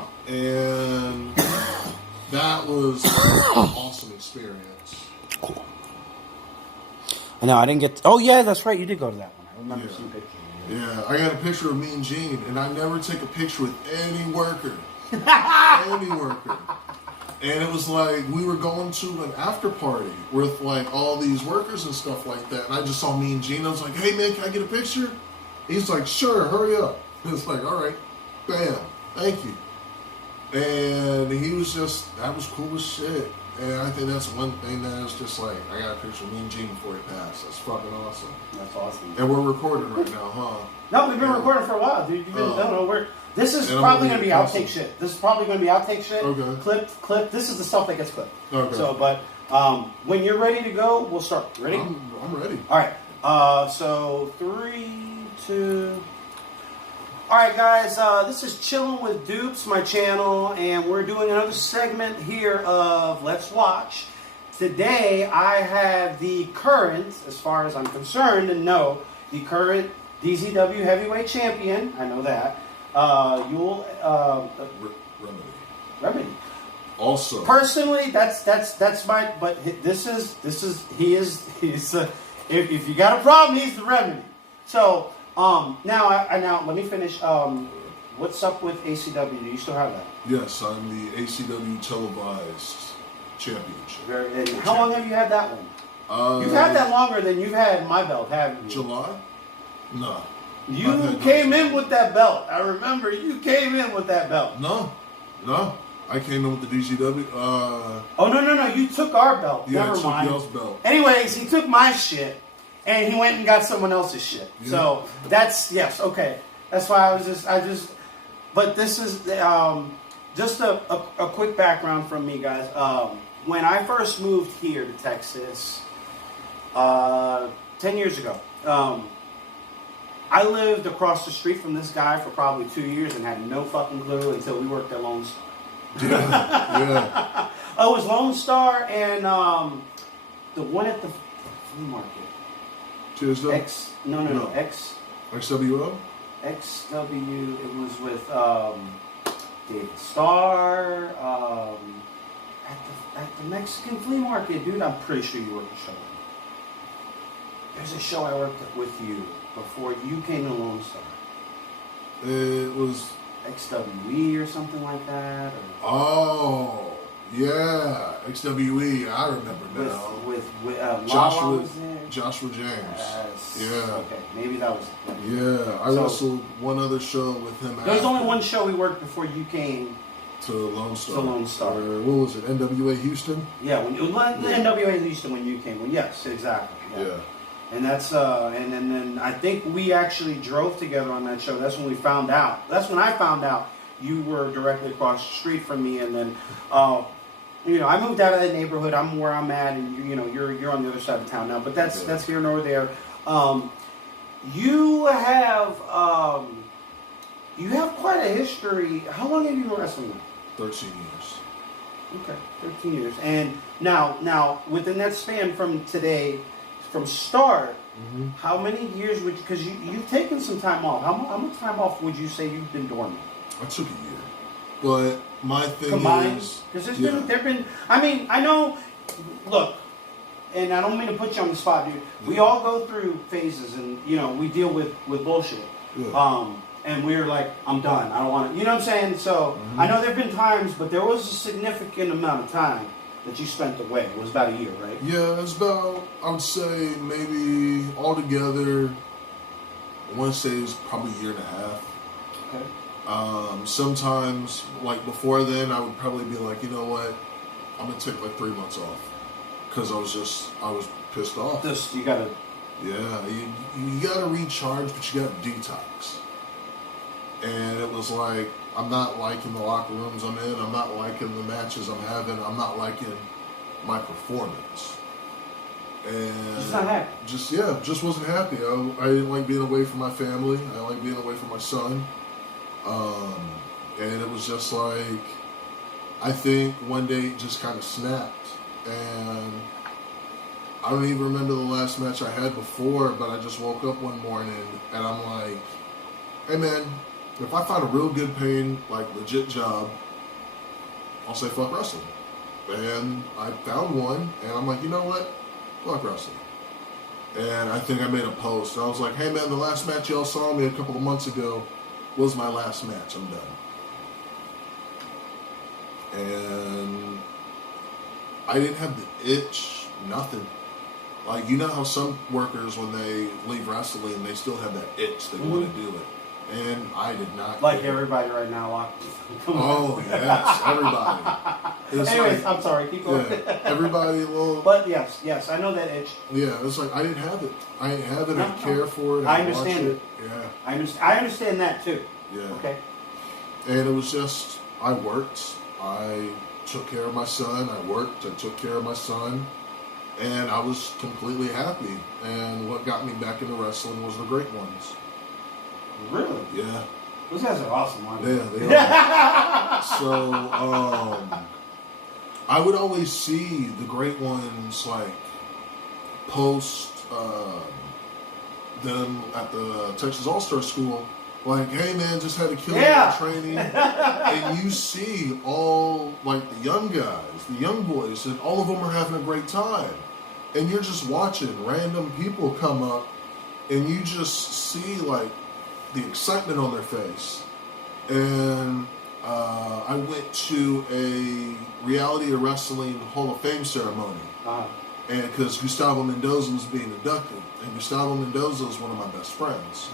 Wow. And that was an awesome experience. Cool. No, I didn't get... Oh, yeah, that's right. You did go to that one. I remember seeing pictures. Yeah, I got a picture of me and Gene, and I never take a picture with any worker. Any worker. And it was like, we were going to an after party with like all these workers and stuff like that. And I just saw me and Gene. I was like, hey man, can I get a picture? He's like, sure, hurry up. And it's like, all right, bam, thank you. And he was just, that was cool as shit. And I think that's one thing that is just like, I got a picture of me and Gene before he passed. That's fucking awesome. That's awesome. And we're recording right now, huh? No, we've been recording for a while, dude. This is probably going to be outtake shit. This is probably going to be outtake shit. Okay. Clip. This is the stuff that gets clipped. Okay. So, but when you're ready to go, we'll start. Ready? I'm ready. All right. So 3, 2. All right, guys. This is Chillin' with Dupes, my channel, and we're doing another segment here of Let's Watch. Today, I have the current, as far as I'm concerned, and no, the current DZW Heavyweight Champion. I know that. Remedy. Also, personally, that's my. But he's if you got a problem, he's the Remedy. So now let me finish. What's up with ACW? Do you still have that? Yes, I'm the ACW televised championship. And how long have you had that one? You've had that longer than you've had my belt, haven't you? July? No. You came in with that belt. I remember you came in with that belt. No. I came in with the DCW. Oh, no. You took our belt. Yeah, Never I took mind. y'all's belt. Anyways, he took my shit, and he went and got someone else's shit. Yeah. So, yes, okay. That's why but this is, just a quick background from me, guys. When I first moved here to Texas, 10 years ago, I lived across the street from this guy for probably 2 years and had no fucking clue until we worked at Lone Star. Yeah. It was Lone Star and the one at the flea market. Tuesday? No. XWO? XW. It was with David Starr at the Mexican flea market, dude. I'm pretty sure you worked the show. There's a show I worked with you before you came to Lone Star. It was XWE or something like that. Oh, yeah, XWE. I remember now. With Joshua James. Yeah. Okay, maybe that was. Yeah, I wrestled one other show with him. There was only one show we worked before you came to Lone Star. What was it? NWA Houston. Yeah, when NWA Houston when you came. Well, yes, exactly. Yeah. And that's and then I think we actually drove together on that show. That's when we found out. That's when I found out you were directly across the street from me. And then, I moved out of that neighborhood. I'm where I'm at, and you're on the other side of town now. But that's here nor there. You have quite a history. How long have you been wrestling now? 13 years. Okay, 13 years. And now within that span from today. From start, how many years would you, because you've taken some time off. How much time off would you say you've been dormant? I took a year. But my thing is... Because there've been, I know, look, and I don't mean to put you on the spot, dude. We all go through phases and, we deal with bullshit. Yeah. And we're like, I'm done. I don't want to, you know what I'm saying? So, I know there've been times, but there was a significant amount of time that you spent away. It was about a year, right? Yeah, it's about, I would say, maybe altogether, I want to say it's probably a year and a half. Okay. Sometimes, like before then, I would probably be like, you know what, I'm going to take like 3 months off. Because I was pissed off. You got to... Yeah, you got to recharge, but you got to detox. And it was like, I'm not liking the locker rooms I'm in. I'm not liking the matches I'm having. I'm not liking my performance. And just not happy. Just wasn't happy. I didn't like being away from my family. I didn't like being away from my son. And it was just like, I think one day it just kind of snapped. And I don't even remember the last match I had before, but I just woke up one morning and I'm like, hey man, If I find a real good paying, like legit job, I'll say fuck wrestling. And I found one, and I'm like, you know what? Fuck wrestling. And I think I made a post. I was like, hey man, the last match y'all saw me a couple of months ago was my last match. I'm done. And I didn't have the itch, nothing. Like, you know how some workers, when they leave wrestling, they still have that itch, they want to do it. And I did not. Like everybody right now, locked. Oh, yes, everybody. It's Anyways, like, I'm sorry, keep going. yeah, everybody, well. But yes, I know that itch. Yeah, it's like, I didn't have it. I didn't have it, No, I didn't care for it. I I understand watch it. Yeah. I understand that too. Yeah. Okay. And it was just, I worked, I took care of my son, I worked, I took care of my son, and I was completely happy. And what got me back into wrestling was the great ones. Really? Yeah. Those guys are awesome, aren't they? Yeah, they are. So, I would always see the great ones, like, post them at the Texas All-Star School, like, hey man, just had a killer training. And you see all, like, the young guys, the young boys, and all of them are having a great time. And you're just watching random people come up, and you just see, like, the excitement on their face. And I went to a Reality of Wrestling Hall of Fame ceremony. And because Gustavo Mendoza was being inducted. And Gustavo Mendoza is one of my best friends.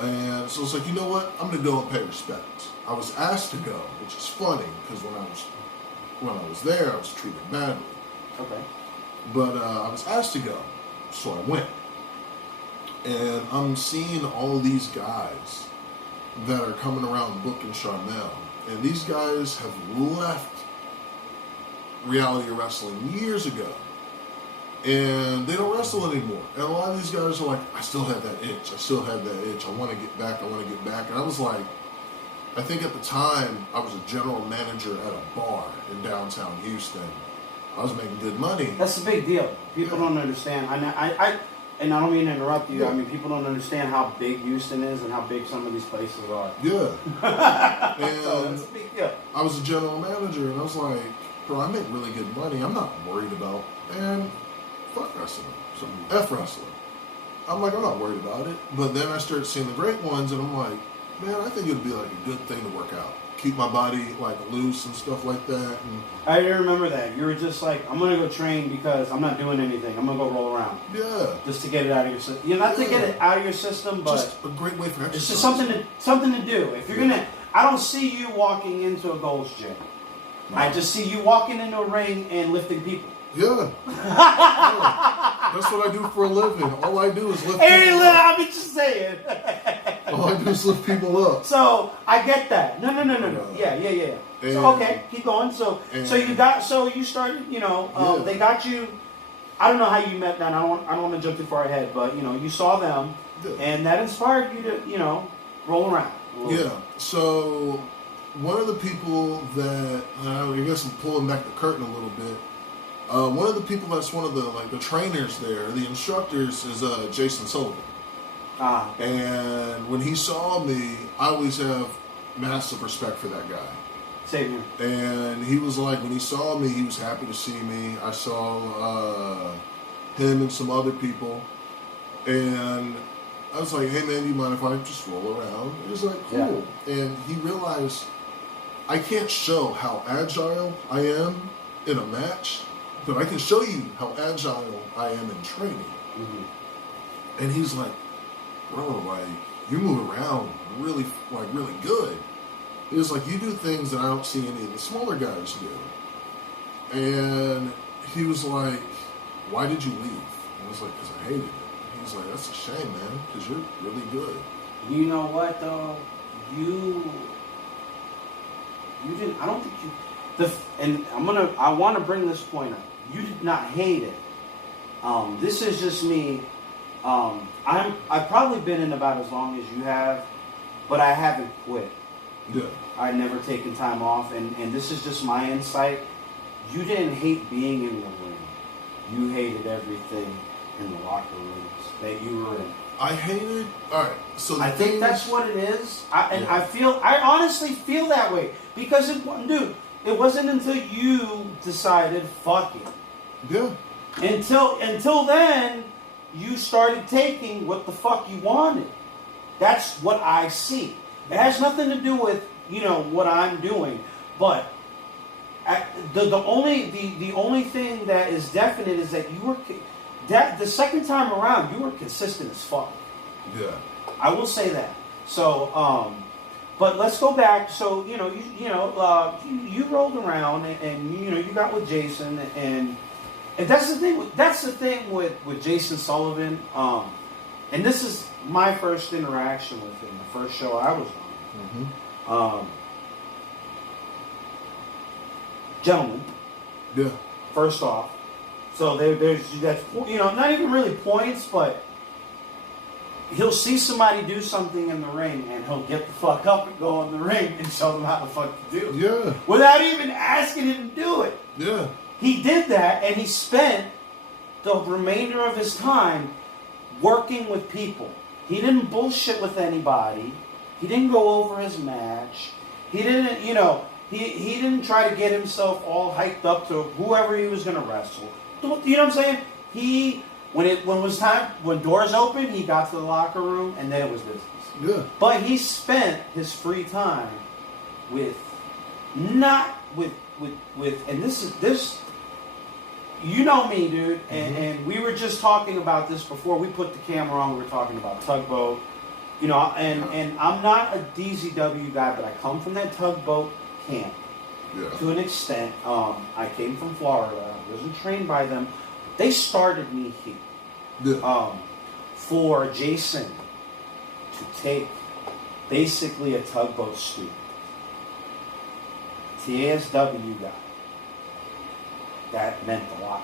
And so it's like, you know what? I'm going to go and pay respect. I was asked to go, which is funny, because when I was there, I was treated badly. Okay. But I was asked to go, so I went. And I'm seeing all these guys that are coming around booking Charmel. And these guys have left Reality of Wrestling years ago. And they don't wrestle anymore. And a lot of these guys are like, I still have that itch. I still have that itch. I want to get back. I want to get back. And I was like, I think at the time, I was a general manager at a bar in downtown Houston. I was making good money. That's a big deal. People don't understand. And I don't mean to interrupt you. Yeah. I mean, people don't understand how big Houston is and how big some of these places are. Yeah. And So that's a big deal. I was a general manager, and I was like, bro, I make really good money. I'm not worried about, and fuck wrestling. So, F wrestling. I'm like, I'm not worried about it. But then I started seeing the great ones, and I'm like, man, I think it would be like a good thing to work out. Keep my body like loose and stuff like that. And I remember that. You were just like, I'm going to go train because I'm not doing anything. I'm going to go roll around. yeah. Just to get it out of your system. You're not to get it out of your system, but Just a great way for exercise. it's just something to do. If you're gonna, I don't see you walking into a Gold's Gym. No. I just see you walking into a ring and lifting people. Yeah. Yeah. That's what I do for a living. All I do is lift people up. I'm just saying. All I do is lift people up. So I get that. No. Yeah. And, So okay, keep going. So you started. Yeah. They got you. I don't know how you met them. I don't want to jump too far ahead, but you saw them, Yeah. and that inspired you to roll around. Yeah. So one of the people that I guess I'm pulling back the curtain a little bit. One of the people that's one of the trainers there, the instructors, is Jason Sullivan. And when he saw me, I always have massive respect for that guy. Same here. And he was like, when he saw me, he was happy to see me. I saw him and some other people. And I was like, hey man, do you mind if I just roll around? He was like, cool. Yeah. And he realized I can't show how agile I am in a match, but I can show you how agile I am in training. Mm-hmm. And he's like, bro, like, you move around really good. He was like, you do things that I don't see any of the smaller guys do. And he was like, why did you leave? And I was like, because I hated it. He was like, that's a shame, man, because you're really good. You know what, though? You didn't, I don't think you, I want to bring this point up. You did not hate it. This is just me. I've probably been in about as long as you have, but I haven't quit. Yeah. I've never taken time off, and this is just my insight. You didn't hate being in the ring. You hated everything in the locker rooms that you were in. I hated. All right, so I think that's what it is. I honestly feel that way because it wasn't until you decided, fuck it. Yeah. Until then, you started taking what the fuck you wanted. That's what I see. It has nothing to do with what I'm doing, but the only thing that is definite is that the second time around you were consistent as fuck. Yeah. I will say that. So, but let's go back. So you rolled around and you got with Jason and that's the thing. That's the thing with Jason Sullivan. And this is my first interaction with him. The first show I was on. Gentlemen. Yeah. First off, so that's not even really points, but he'll see somebody do something in the ring and he'll get the fuck up and go in the ring and show them how the fuck to do. Yeah. Without even asking him to do it. Yeah. He did that, and he spent the remainder of his time working with people. He didn't bullshit with anybody. He didn't go over his match. He didn't, he didn't try to get himself all hyped up to whoever he was going to wrestle. You know what I'm saying? When doors opened, he got to the locker room, and then it was business. Yeah. But he spent his free time with, and this. You know me, dude, and we were just talking about this before we put the camera on. We were talking about Tugboat, and I'm not a DZW guy, but I come from that Tugboat camp to an extent. I came from Florida. I wasn't trained by them. They started me here. For Jason to take basically a Tugboat student, TASW guy. That meant a lot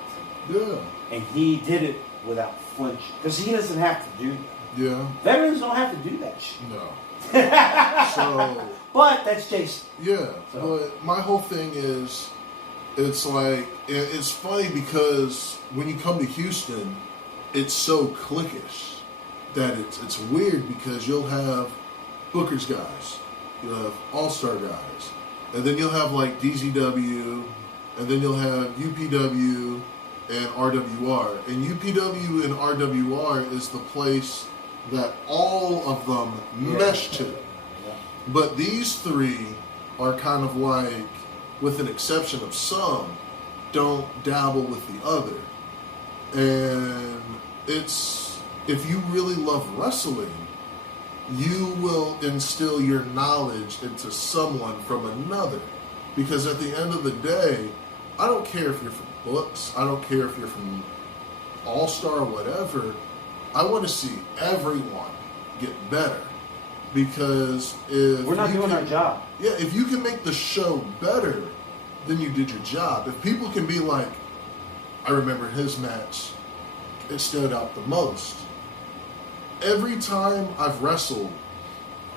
to me. Yeah. And he did it without flinching. Because he doesn't have to do that. Yeah. Veterans don't have to do that shit. No. So. But that's Jason. Yeah. So. But my whole thing is, it's like, it's funny because when you come to Houston, it's so cliquish that it's weird because you'll have Booker's guys, you'll have All-Star guys, and then you'll have like DZW, and then you'll have UPW and RWR. And UPW and RWR is the place that all of them mesh to. But these three are kind of like, with an exception of some, don't dabble with the other. And it's, if you really love wrestling, you will instill your knowledge into someone from another. Because at the end of the day, I don't care if you're from books, I don't care if you're from All-Star or whatever, I want to see everyone get better. Because if we're not doing our job. Yeah, if you can make the show better, then you did your job. If people can be like, I remember his match, it stood out the most. Every time I've wrestled,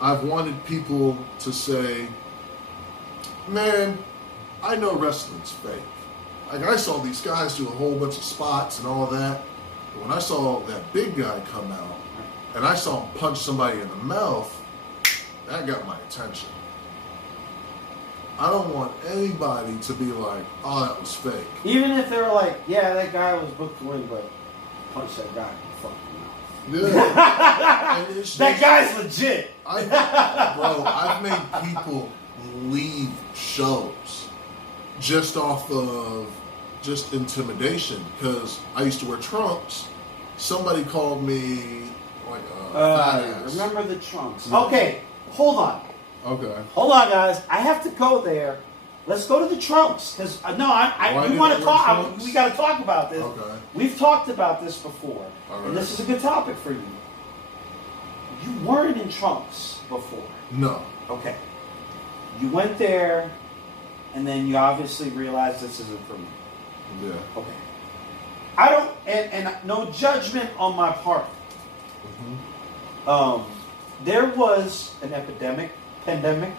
I've wanted people to say, man, I know wrestling's fake. Like, I saw these guys do a whole bunch of spots and all that, but when I saw that big guy come out, and I saw him punch somebody in the mouth, that got my attention. I don't want anybody to be like, oh, that was fake. Even if they were like, yeah, that guy was booked to win, but punch that guy in the fucking mouth. Yeah. That guy's legit. I've made people leave shows just off of just intimidation, because I used to wear trunks. Somebody called me like a fat ass. Remember the trunks. Yeah. Okay, hold on. Okay. Hold on, guys. I have to go there. Let's go to the trunks, because we want to talk. We got to talk about this. Okay. We've talked about this before, right. And this is a good topic for you. You weren't in trunks before. No. Okay. You went there, and then you obviously realized this isn't for me. Yeah. Okay. I don't, and no judgment on my part. Mm-hmm. There was an pandemic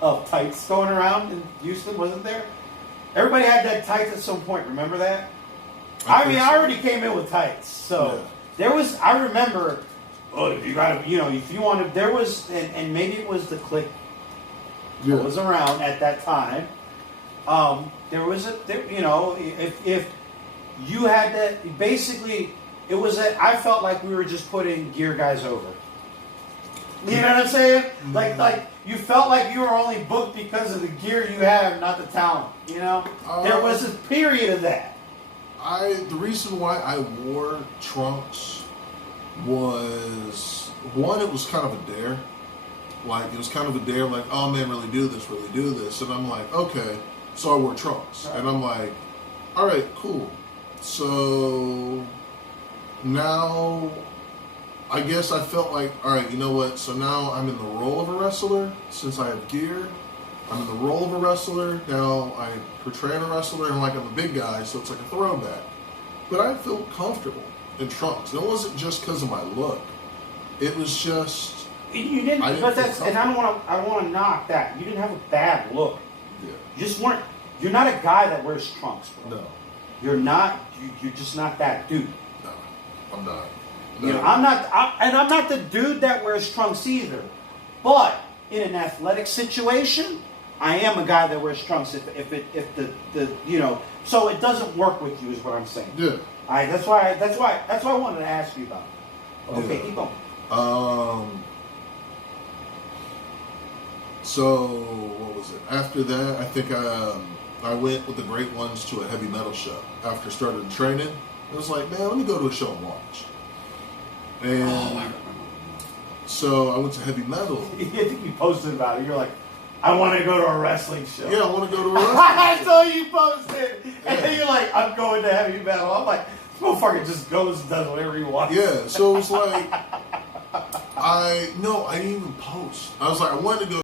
of tights going around in Houston, wasn't there? Everybody had that tights at some point. Remember that? I already came in with tights, so there was. I remember oh, if you got to, if you want to, there was, and maybe it was the clique Yeah. that was around at that time. There was if you had to, basically, it was I felt like we were just putting gear guys over. You know what I'm saying? Mm-hmm. Like you felt like you were only booked because of the gear you have, not the talent. There was a period of that. The reason why I wore trunks was, one, it was kind of a dare. Like, it was kind of a dare, like, oh man, really do this. And I'm like, okay. So I wore trunks. Right. And I'm like, all right, cool. So now I guess I felt like, all right, you know what? So now I'm in the role of a wrestler since I have gear. I'm in the role of a wrestler. Now I portray a wrestler and like I'm a big guy, so it's like a throwback. But I feel comfortable in trunks. And it wasn't just because of my look. It was just, You didn't, but that's, and I don't want to knock that. You didn't have a bad look. yeah. You just weren't. You're not a guy that wears trunks, bro. No. You're not. You're just not that dude. No, I'm not. No. I'm not. I'm not the dude that wears trunks either. But in an athletic situation, I am a guy that wears trunks. If the so it doesn't work with you, is what I'm saying. Yeah. That's why I wanted to ask you about. Okay, keep going. So what was it? After that, I think I went with the great ones to a heavy metal show. After starting training, it was like, man, let me go to a show and watch. And so I went to heavy metal. I think you posted about it. You're like, I want to go to a wrestling show. Yeah, I want to go to a wrestling I show. saw you posted, and then you're like, I'm going to heavy metal. I'm like, this motherfucker just goes and does whatever he wants. Yeah, so it was like, I didn't even post. I was like, I wanted to go